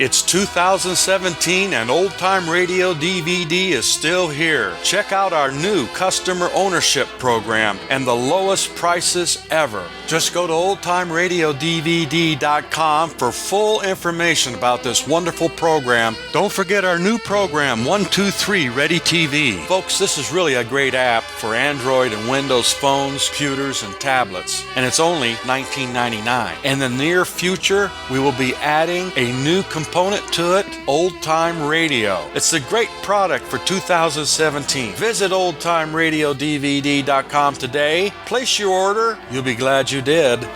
It's 2017 and Old Time Radio DVD is still here. Check out our new customer ownership program and the lowest prices ever. Just go to oldtimeradiodvd.com for full information about this wonderful program. Don't forget our new program, 123 Ready TV. Folks, this is really a great app for Android and Windows phones, computers, and tablets. And it's only $19.99. In the near future, we will be adding a new component to it, Old Time Radio. It's a great product for 2017. Visit oldtimeradiodvd.com today. Place your order. You'll be glad you did.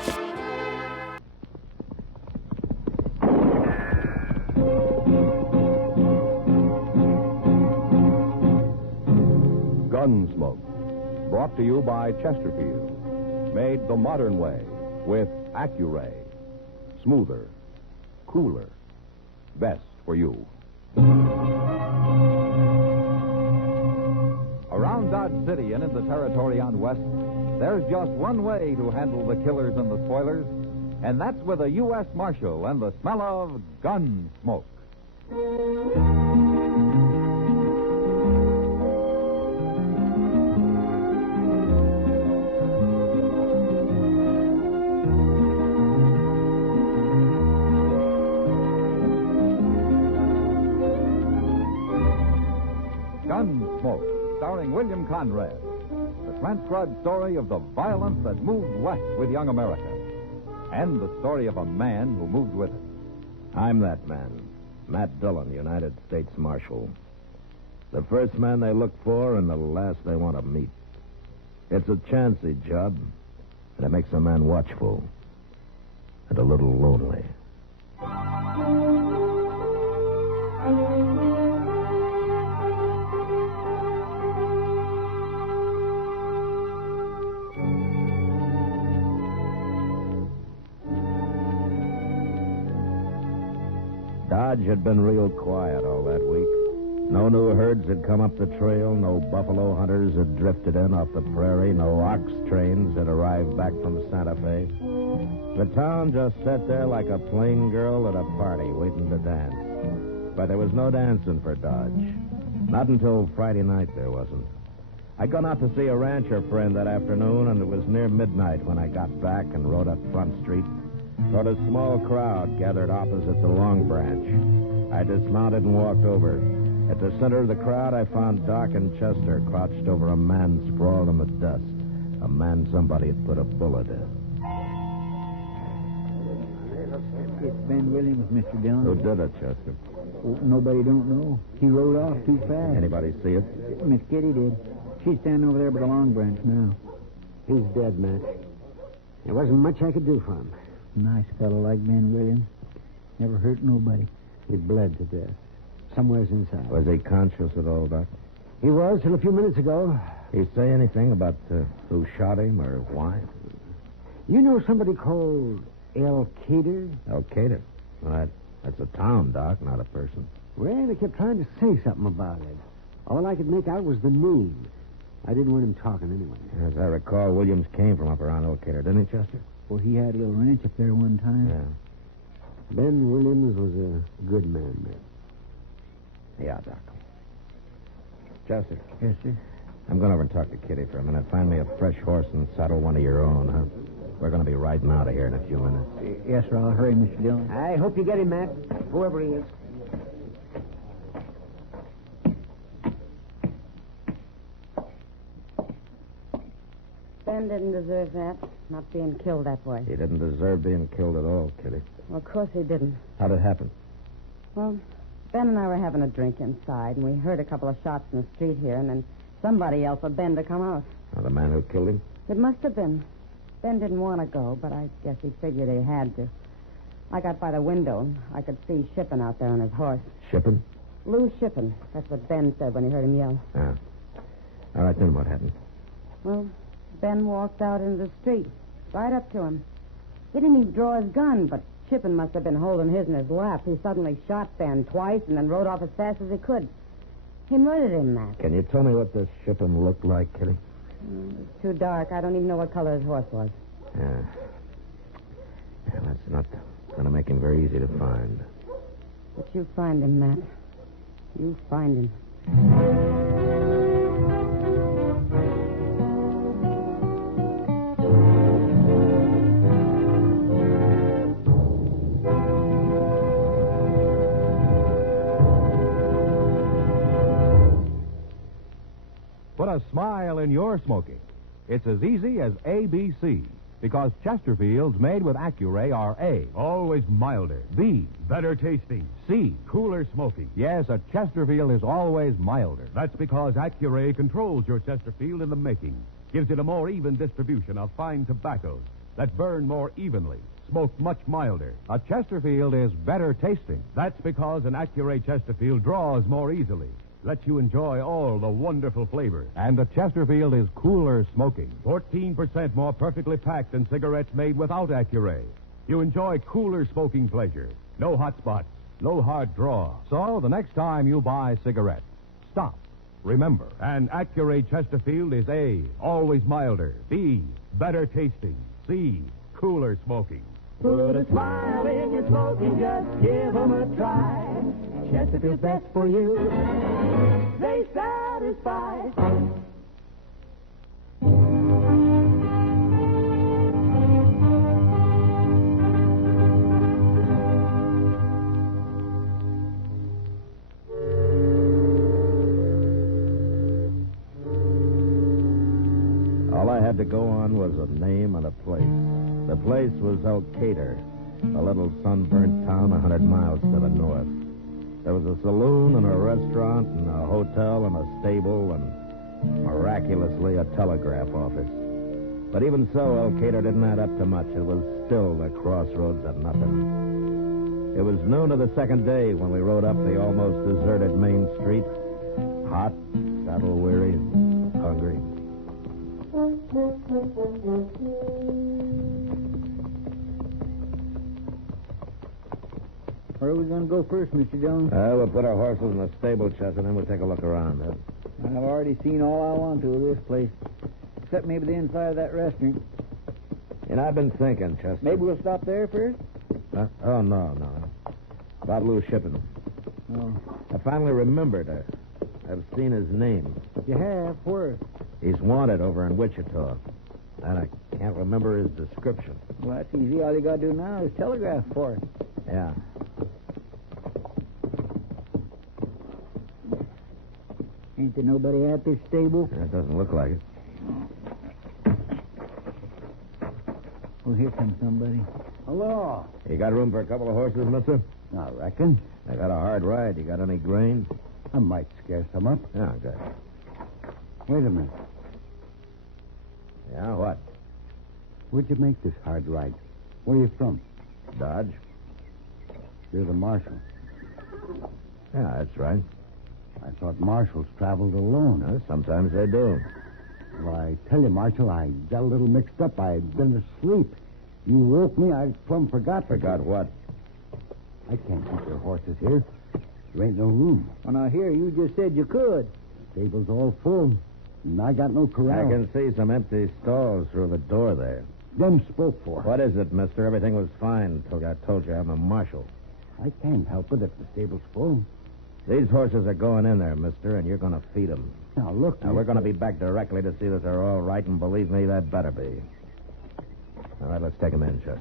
Gunsmoke, brought to you by Chesterfield. Made the modern way with Accuray. Smoother, cooler, best for you. Around Dodge City and in the territory on West, there's just one way to handle the killers and the spoilers, and that's with a U.S. Marshal and the smell of Gunsmoke. Gunsmoke, starring William Conrad. The transcribed story of the violence that moved west with young America. And the story of a man who moved with it. I'm that man, Matt Dillon, United States Marshal. The first man they look for and the last they want to meet. It's a chancy job, and it makes a man watchful and a little lonely. Dodge had been real quiet all that week. No new herds had come up the trail, no buffalo hunters had drifted in off the prairie, no ox trains had arrived back from Santa Fe. The town just sat there like a plain girl at a party waiting to dance. But there was no dancing for Dodge. Not until Friday night there wasn't. I'd gone out to see a rancher friend that afternoon, and it was near midnight when I got back and rode up Front Street toward a small crowd gathered opposite the Long Branch. I dismounted and walked over. At the center of the crowd, I found Doc and Chester crouched over a man sprawled in the dust. A man somebody had put a bullet in. It's Ben Williams, Mr. Dillon. Who did it, Chester? Oh, nobody don't know. He rode off too fast. Anybody see it? Miss Kitty did. She's standing over there by the Long Branch now. He's dead, Matt. There wasn't much I could do for him. Nice fellow like Ben Williams. Never hurt nobody. He bled to death. Somewhere's inside. Was he conscious at all, Doc? He was till a few minutes ago. He say anything about who shot him or why? You know somebody called Elkader? Elkader? Well, that's a town, Doc, not a person. Well, they kept trying to say something about it. All I could make out was the name. I didn't want him talking anyway. As I recall, Williams came from up around Elkader, didn't he, Chester? Well, he had a little ranch up there one time. Yeah. Ben Williams was a good man, Matt. Yeah, Doc. Chester. Yes, sir. I'm going over and talk to Kitty for a minute. Find me a fresh horse and saddle one of your own, huh? We're going to be riding out of here in a few minutes. Yes, sir. I'll hurry, Mr. Dillon. I hope you get him, Matt. Whoever he is. Ben didn't deserve that, not being killed that way. He didn't deserve being killed at all, Kitty. Well, of course he didn't. How'd it happen? Well, Ben and I were having a drink inside, and we heard a couple of shots in the street here, and then somebody yelled for Ben to come out. The man who killed him? It must have been. Ben didn't want to go, but I guess he figured he had to. I got by the window, and I could see Shippen out there on his horse. Shippen? Lou Shippen. That's what Ben said when he heard him yell. Yeah. All right, then what happened? Well, Ben walked out into the street, right up to him. He didn't even draw his gun, but Shippen must have been holding his in his lap. He suddenly shot Ben twice and then rode off as fast as he could. He murdered him, Matt. Can you tell me what this Shippen looked like, Kitty? It's too dark. I don't even know what color his horse was. Yeah. Yeah, that's not going to make him very easy to find. But you find him, Matt. You find him. Put a smile in your smoking. It's as easy as ABC, because Chesterfields made with Accuray are A, always milder, B, better tasting, C, cooler smoking. Yes, a Chesterfield is always milder. That's because Accuray controls your Chesterfield in the making, gives it a more even distribution of fine tobaccos that burn more evenly, smoke much milder. A Chesterfield is better tasting. That's because an Accuray Chesterfield draws more easily, lets you enjoy all the wonderful flavors. And the Chesterfield is cooler smoking. 14% more perfectly packed than cigarettes made without Accuray. You enjoy cooler smoking pleasure. No hot spots, no hard draw. So the next time you buy cigarettes, stop. Remember, an Accuray Chesterfield is A, always milder, B, better tasting, C, cooler smoking. Put a smile in your smoking, just give 'em a try. Chesterfield's best for you. They satisfy. All I had to go on was a name and a place. The place was Elkader, a little sunburnt town 100 miles to the north. There was a saloon and a restaurant and a hotel and a stable and, miraculously, a telegraph office. But even so, Elkader didn't add up to much. It was still the crossroads of nothing. It was noon of the second day when we rode up the almost deserted main street, hot, saddle-weary, hungry. Where are we going to go first, Mr. Jones? We'll put our horses in the stable, Chester, and then we'll take a look around. I've already seen all I want to of this place, except maybe the inside of that restaurant. And I've been thinking, Chester. Maybe we'll stop there first? Oh, no. About Lou Shippen. Oh. I finally remembered. I've seen his name. You have? Where? He's wanted over in Wichita. And I can't remember his description. Well, that's easy. All you got to do now is telegraph for it. Yeah. Ain't there nobody at this stable? It doesn't look like it. Oh, here comes somebody. Hello. You got room for a couple of horses, mister? I reckon. I got a hard ride. You got any grain? I might scare some up. Yeah, good. Wait a minute. Yeah, what? Where'd you make this hard ride? Where are you from? Dodge? You're the marshal. Yeah, that's right. I thought marshals traveled alone. Sometimes they do. Well, I tell you, Marshal, I got a little mixed up. I'd been asleep. You woke me. I plumb forgot. Forgot what? I can't keep your horses here. There ain't no room. Well, now, here, you just said you could. Stable's all full. And I got no corral. I can see some empty stalls through the door there. Them spoke for. What is it, mister? Everything was fine until I told you I'm a marshal. I can't help it if the stable's full. These horses are going in there, mister, and you're going to feed them. Now, look. Now, we're going to be back directly to see that they're all right, and believe me, that better be. All right, let's take them in, Chester.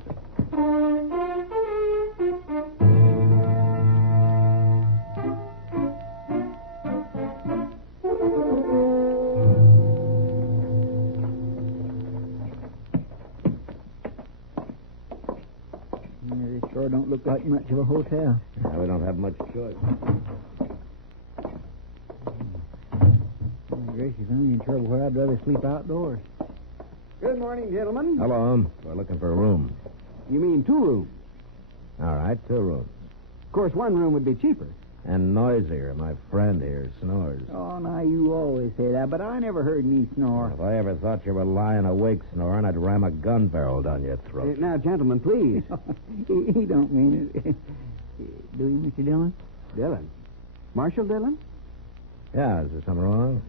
Yeah, this sure don't look like much of a hotel. Now, we don't have much choice. Oh, gracious, I'm in trouble where I'd rather sleep outdoors. Good morning, gentlemen. Hello. We're looking for a room. You mean 2 rooms? All right, 2 rooms. Of course, 1 room would be cheaper. And noisier. My friend here snores. Oh, now, you always say that, but I never heard me snore. If I ever thought you were lying awake snoring, I'd ram a gun barrel down your throat. Now, gentlemen, please. He don't mean it. Do you, Mr. Dillon? Dillon. Marshal Dillon? Yeah, is there something wrong?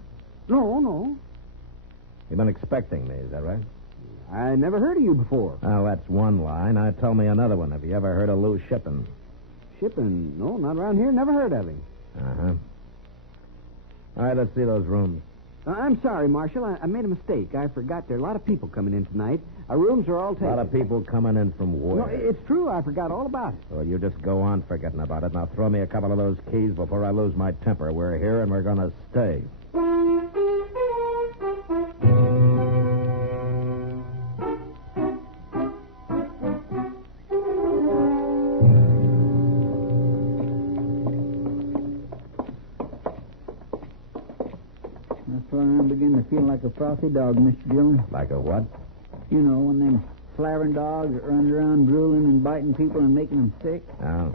No. You've been expecting me, is that right? I never heard of you before. Well, that's one line. Now, tell me another one. Have you ever heard of Lou Shippen? shipping? No, not around here. Never heard of him. Uh-huh. All right, let's see those rooms. I'm sorry, Marshal. I made a mistake. I forgot there are a lot of people coming in tonight. Our rooms are all A taken. lot of people coming in from where? No, it's true. I forgot all about it. Well, you just go on forgetting about it. Now throw me a couple of those keys before I lose my temper. We're here and we're going to stay. That's why I'm beginning to feel like a frothy dog, Mr. Dillon. Like a what? You know, when them slavering dogs that run around drooling and biting people and making them sick. Oh.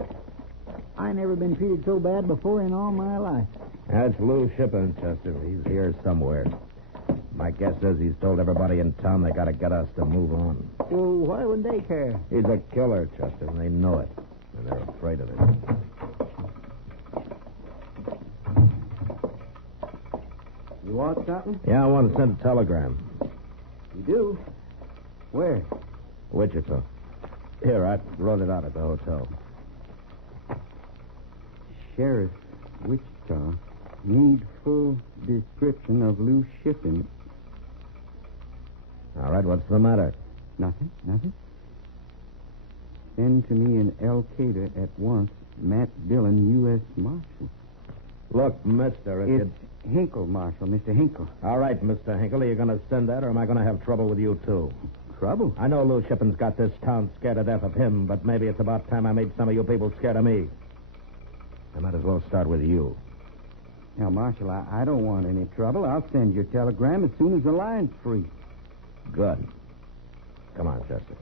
I never been treated so bad before in all my life. That's Lou Shipping, Chester. He's here somewhere. My guess is he's told everybody in town they got to get us to move on. Well, why would they care? He's a killer, Chester, and they know it. And they're afraid of it. You want something? Yeah, I want to send a telegram. You do? Where? Wichita. Here, I wrote it out at the hotel. Sheriff, Wichita, need full description of loose shipping. All right, what's the matter? Nothing. Send to me in Elkader at once, Matt Dillon, U.S. Marshal. Look, mister, if It's Hinkle, Marshal, Mr. Hinkle. All right, Mr. Hinkle, are you going to send that, or am I going to have trouble with you, too? Trouble? I know Lou Shipping's got this town scared to death of him, but maybe it's about time I made some of you people scared of me. I might as well start with you. Now, Marshal, I don't want any trouble. I'll send your telegram as soon as the line's free. Good. Come on, Chester.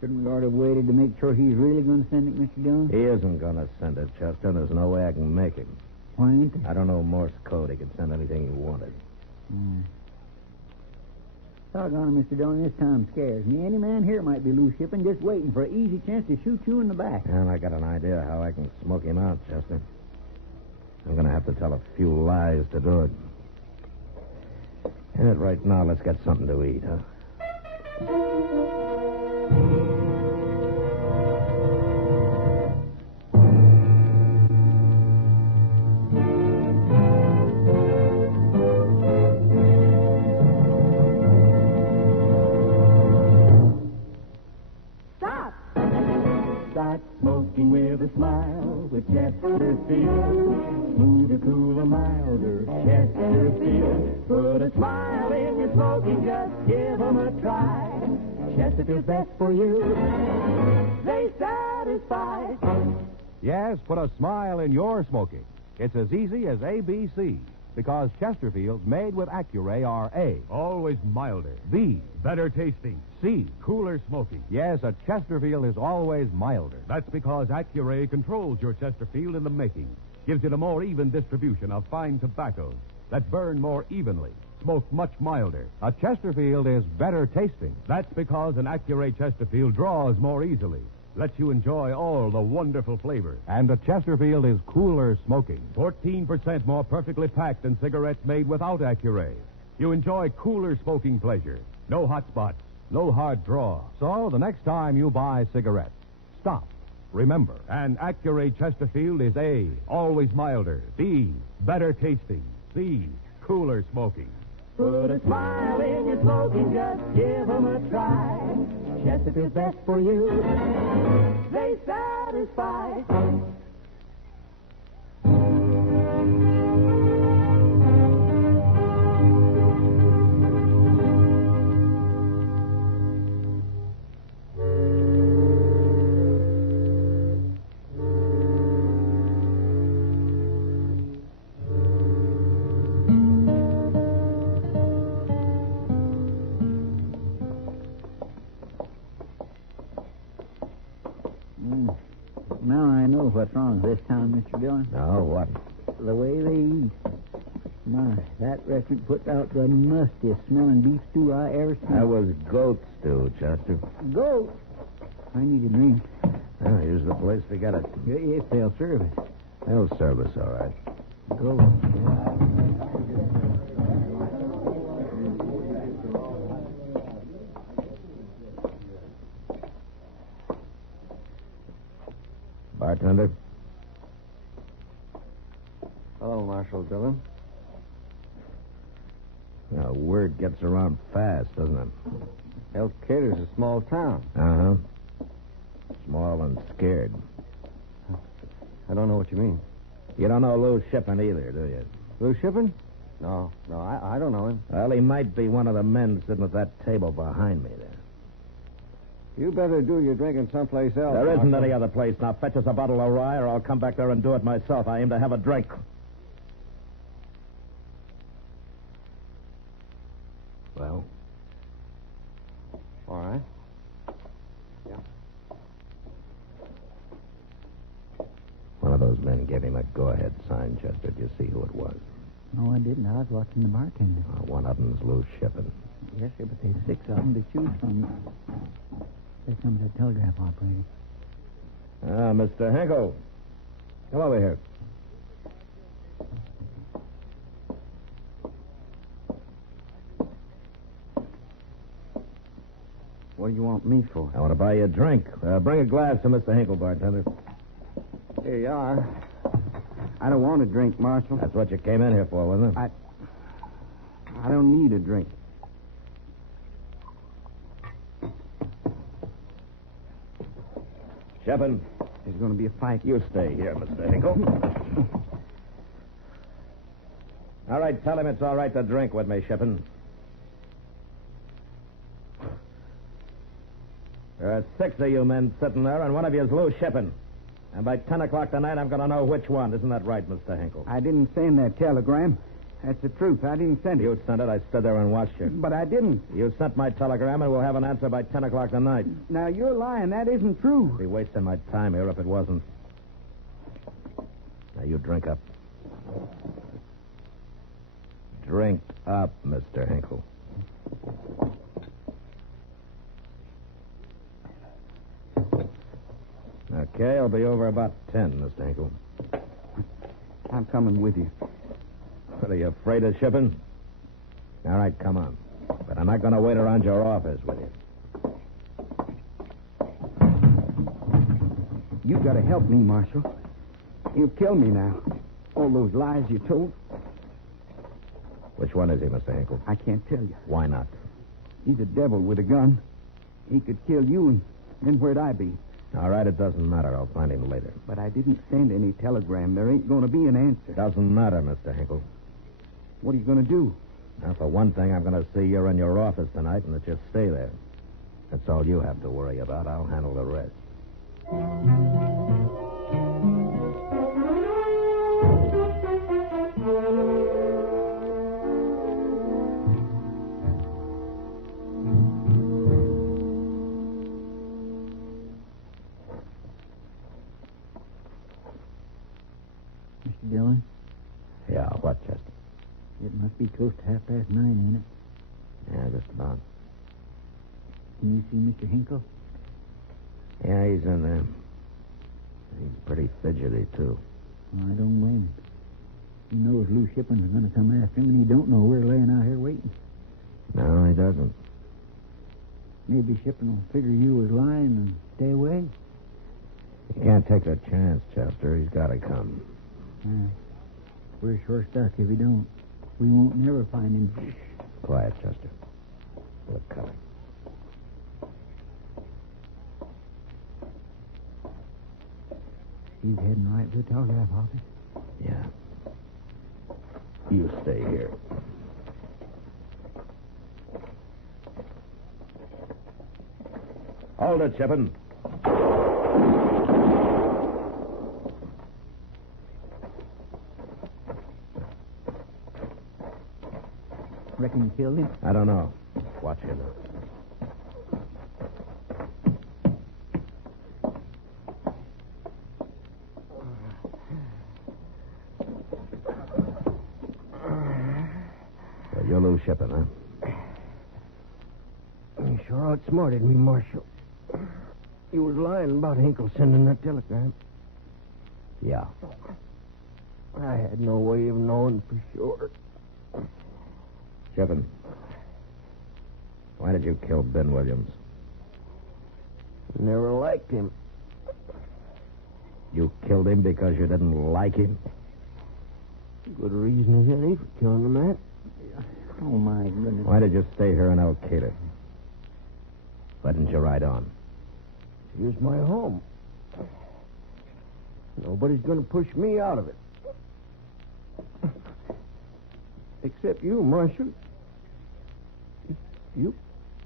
Shouldn't we ought to have waited to make sure he's really going to send it, Mr. Dillon? He isn't going to send it, Chester. There's no way I can make him. Why ain't they? I don't know Morse code. He could send anything he wanted. Doggone it, Mr. Dillon, this time scares me. Any man here might be loose shipping, just waiting for an easy chance to shoot you in the back. And I got an idea how I can smoke him out, Chester. I'm going to have to tell a few lies to do it. And right now, let's get something to eat, huh? Start smoking with a smile with Chesterfield. Smoother, cooler, milder Chesterfield. Put a smile in your smoking, just give 'em a try. Chesterfield's best for you. They satisfy. Yes, put a smile in your smoking. It's as easy as ABC. Because Chesterfields made with Accuray are A, always milder. B, better tasting. C, cooler smoking. Yes, a Chesterfield is always milder. That's because Accuray controls your Chesterfield in the making. Gives it a more even distribution of fine tobaccos that burn more evenly, smoke much milder. A Chesterfield is better tasting. That's because an Accuray Chesterfield draws more easily. Lets you enjoy all the wonderful flavors. And a Chesterfield is cooler smoking. 14% more perfectly packed than cigarettes made without Accuray. You enjoy cooler smoking pleasure. No hot spots, no hard draw. So the next time you buy cigarettes, stop. Remember, an Accuray Chesterfield is A, always milder. B, better tasting. C, cooler smoking. Put a smile in your smoking, just give 'em a try. Chesterfield's best for you. They satisfy. Now I know what's wrong this town, Mr. Dillon. No, what? The way they eat. My, that restaurant puts out the mustiest smelling beef stew I ever seen. That was goat stew, Chester. Go! I need a drink. Well, here's the place to get it. If they'll serve it. They'll serve us all right. Go. Bartender. Hello, Marshal Dillon. Now, word gets around fast, doesn't it? Elkader's a small town. Uh-huh. Small and scared. I don't know what you mean. You don't know Lou Shippen either, do you? Lou Shippen? No, I don't know him. Well, he might be one of the men sitting at that table behind me there. You better do your drinking someplace else. There isn't Marshal. any other place. Now, fetch us a bottle of rye, or I'll come back there and do it myself. I aim to have a drink. Well? All right. One of those men gave him a go-ahead sign, Chester. Did you see who it was? No, I didn't. I was watching the bartender. One of them's Lou Shippen. Yes, sir, but there's 6 of them to choose from. There comes that telegraph operator. Mr. Hinkle. Come over here. What do you want me for? I want to buy you a drink. Bring a glass to Mr. Hinkle, bartender. Here you are. I don't want a drink, Marshal. That's what you came in here for, wasn't it? I don't need a drink. Shippen, There's going to be a fight. you stay here, Mr. Hinkle. All right, tell him it's all right to drink with me, Shippen. There are 6 of you men sitting there, and one of you is Lou Shippen. And by 10 o'clock tonight, I'm going to know which one. Isn't that right, Mr. Hinkle? I didn't send that telegram. That's the truth. I didn't send it. You sent it. I stood there and watched you. But I didn't. You sent my telegram, and we'll have an answer by 10 o'clock tonight. Now, you're lying. That isn't true. I'd be wasting my time here if it wasn't. Now, you drink up. Drink up, Mr. Hinkle. Okay, I'll be over about 10, Mr. Hinkle. I'm coming with you. What, are you afraid of Shippen? All right, come on. But I'm not going to wait around your office with you. You've got to help me, Marshal. You'll kill me now. All those lies you told. Which one is he, Mr. Hinkle? I can't tell you. Why not? He's a devil with a gun. He could kill you, and then where'd I be? All right, it doesn't matter. I'll find him later. But I didn't send any telegram. There ain't going to be an answer. Doesn't matter, Mr. Hinkle. What are you going to do? Now, for one thing, I'm going to see you're in your office tonight and that you stay there. That's all you have to worry about. I'll handle the rest. Mr. Dillon, Yeah, what, Chester? it must be close to 9:30, ain't it? Yeah, just about. Can you see Mr. Hinkle? Yeah, he's in there. He's pretty fidgety, too. Well, I don't blame him. He knows Lou Shippen's going to come after him, and he don't know we're laying out here waiting. No, he doesn't. Maybe Shippen will figure you was lying and stay away. He can't take a chance, Chester. He's got to come. We're sure stuck if he don't. We won't never find him. Quiet, Chester. Look coming. He's heading right for the telegraph office. Yeah. You stay here. Hold it, Shippen. Reckon you killed him? I don't know. Watch him. So you're Lou Shippen, huh? You sure outsmarted me, Marshal. You was lying about Hinkle sending that telegram. Yeah. I had no way of knowing for sure. Shippen. Why did you kill Ben Williams? Never liked him. You killed him because you didn't like him? Good reason as any for killing him, Matt. Oh, my goodness. Why did you stay here in Elkader? Why didn't you ride on? Here's my home. Nobody's going to push me out of it. Except you, Marshal. You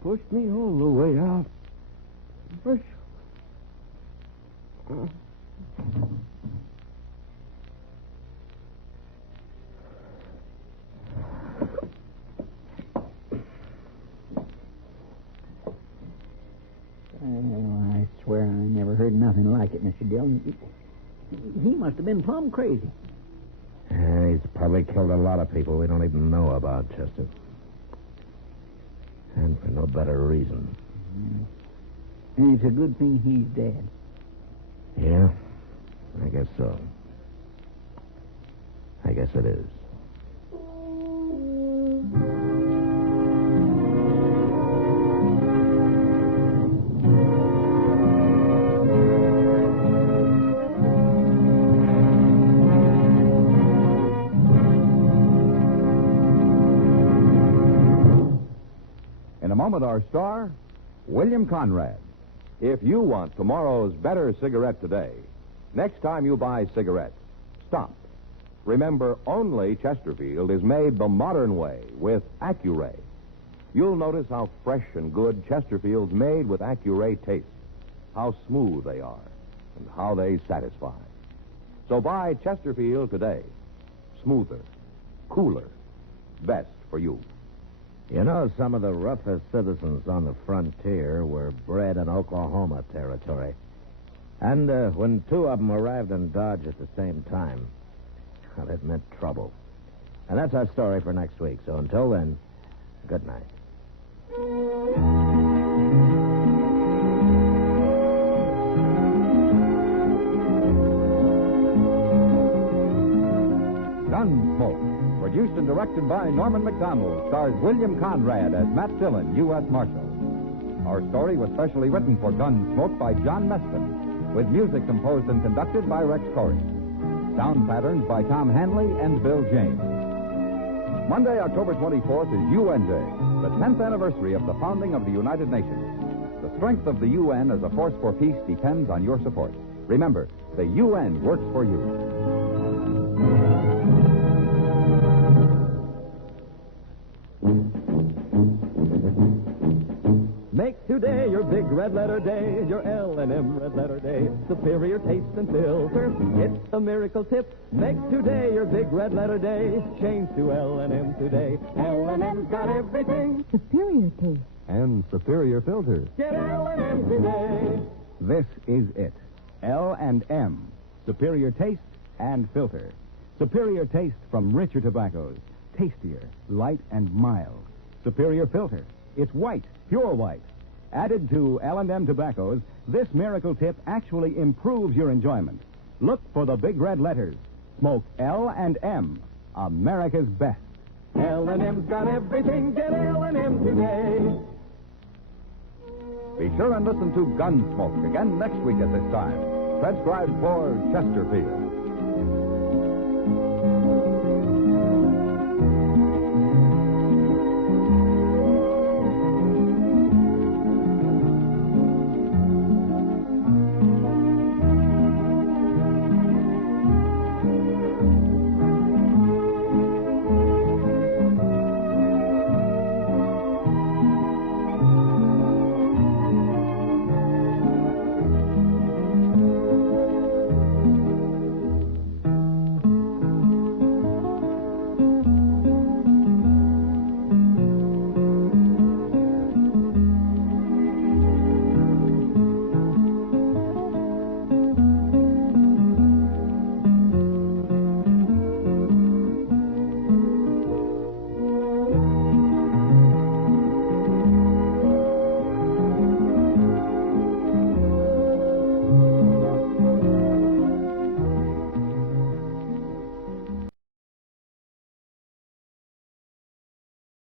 pushed me all the way out. Marshal. I swear I never heard nothing like it, Mr. Dillon. He must have been plumb crazy. He's probably killed a lot of people we don't even know about, Chester. And for no better reason. And it's a good thing he's dead. Yeah, I guess so. I guess it is. In a moment, our star, William Conrad. If you want tomorrow's better cigarette today, next time you buy cigarettes, stop. Remember, only Chesterfield is made the modern way with Accuray. You'll notice how fresh and good Chesterfield's made with Accuray taste, how smooth they are, and how they satisfy. So buy Chesterfield today. Smoother, cooler, best for you. You know, some of the roughest citizens on the frontier were bred in Oklahoma territory. And when two of them arrived in Dodge at the same time, well, it meant trouble. And that's our story for next week. So until then, good night. Gunsmoke, produced and directed by Norman McDonald, stars William Conrad as Matt Dillon, U.S. Marshal. Our story was specially written for Gunsmoke by John Meston, with music composed and conducted by Rex Corey. Sound patterns by Tom Hanley and Bill James. Monday, October 24th is UN Day, the 10th anniversary of the founding of the United Nations. The strength of the UN as a force for peace depends on your support. Remember, the UN works for you. Make today your big red letter day, your L&M red letter day. Superior taste and filter, it's a miracle tip. Make today your big red letter day. Change to L&M today. L&M's got everything. Superior taste. And superior filters. Get L&M today. This is it. L&M. Superior taste and filter. Superior taste from richer tobaccos. Tastier, light and mild. Superior filter. It's white, pure white. Added to L&M tobaccos, this miracle tip actually improves your enjoyment. Look for the big red letters. Smoke L&M, America's best. L&M's got everything. Get L&M today. Be sure and listen to Gunsmoke again next week at this time. Transcribed for Chesterfield.